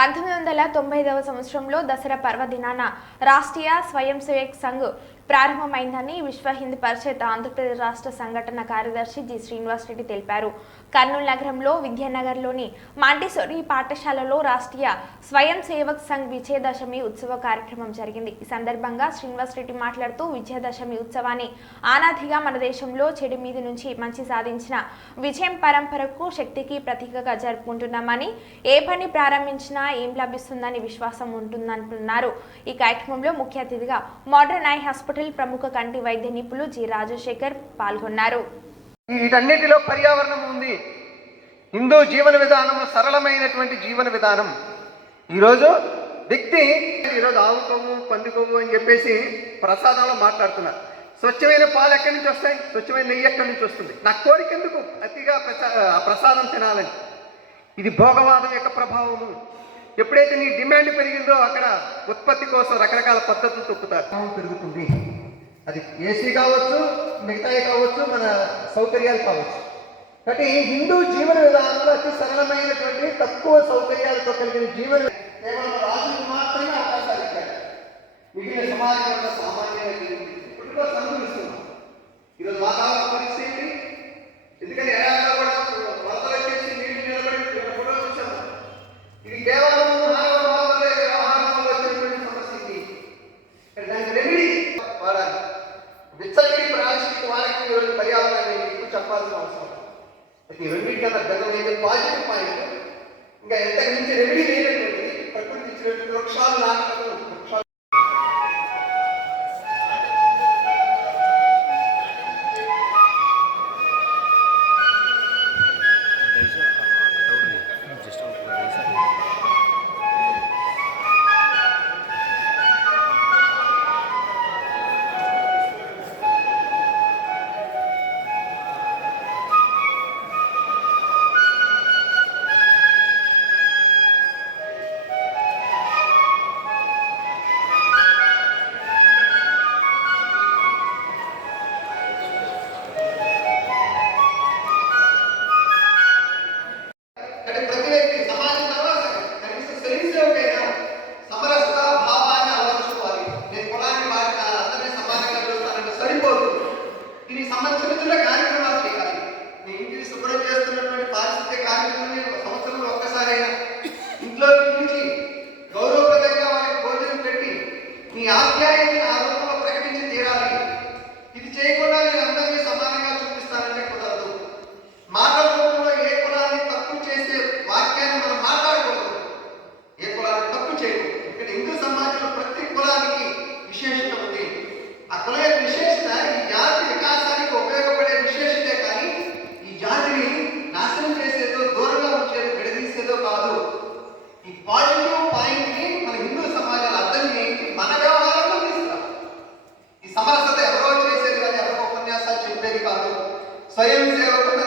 1999వ సంవత్సరంలో దసరా పర్వదినాన రాష్ట్రీయ స్వయం సేవక్ సంఘ్ ప్రారంభమైందని విశ్వ హిందూ పరిషత్ ఆంధ్రప్రదేశ్ రాష్ట్ర సంఘటన కార్యదర్శి జి శ్రీనివాస్ రెడ్డి తెలిపారు. కర్నూలు నగరంలో విద్యానగర్లోని మాంటిసోరీ పాఠశాలలో రాష్ట్రీయ స్వయం సేవక్ సంఘ్ విజయదశమి ఉత్సవ కార్యక్రమం జరిగింది. ఈ సందర్భంగా శ్రీనివాస్ రెడ్డి మాట్లాడుతూ విజయదశమి ఉత్సవాన్ని ఆనాదిగా మన దేశంలో చెడు మీద నుంచి మంచి సాధించిన విజయం పరంపరకు శక్తికి ప్రతీకగా జరుపుకుంటున్నామని, ఏ పని ప్రారంభించినా ఏం లభిస్తుందని విశ్వాసం ఉంటుందంటున్నారు. ఈ కార్యక్రమంలో ముఖ్య అతిథిగా మోడర్న్ ఐ హాస్పిటల్ ప్రముఖ కంటి వైద్య నిపుణులు జి రాజశేఖర్ పాల్గొన్నారు. వీటన్నిటిలో పర్యావరణం ఉంది. హిందూ జీవన విధానం సరళమైనటువంటి జీవన విధానం. ఈరోజు వ్యక్తి ఆవు కొవ్వు పంది కొవ్వు అని చెప్పేసి ప్రసాదంలో మాట్లాడుతున్నారు. స్వచ్ఛమైన పాలు ఎక్కడి నుంచి వస్తాయి? స్వచ్ఛమైన నెయ్యి ఎక్కడి నుంచి వస్తుంది? నా కోరిక ఎందుకు అతిగా ప్రసాదం తినాలని? ఇది భోగవాదం యొక్క ప్రభావము. ఎప్పుడైతే నీ డిమాండ్ పెరిగిందో అక్కడ ఉత్పత్తి కోసం రకరకాల పద్ధతులు తొక్కుతారు. పెరుగుతుంది. అది ఏసీ కావచ్చు, మిగతాయి కావచ్చు, మన సౌకర్యాలు కావచ్చు. కాబట్టి హిందూ జీవన విధానంలో అతి సరళమైనటువంటి తక్కువ సౌకర్యాలతో కలిగిన జీవన కేవలం రాజులకు మాత్రమే అవకాశాలు ఇచ్చారు. మిగిలిన సమాజంలో సామాన్యంగా ఇప్పటికో సంభవిస్తున్నాం. ఈరోజు వాతావరణ పరిస్థితి ఎందుకని ఎడారిలో కూడా వరదలు వచ్చేసి నీళ్లు నిలబడి కూడా చూసాము. ఇది కేవలం ఆహారంలో వచ్చినటువంటి సమస్యకి దానికి రెమెడీ వాడాలి. విచ్చలవిడి ప్రాణశక్తి వారికి ఈరోజు పర్యావరణాన్ని ఎక్కువ చెప్పాల్సిన అవసరం. అయితే ఈ రెండింటి కన్నా భిన్నమైతే పాజిటివ్ పాయింట్ ఇంకా ఎంతకు మించి రెమెడీ లేనటువంటిది ప్రకృతి ఇచ్చినటువంటి వృక్షాలు నాటడం. స్వయం సేవకులు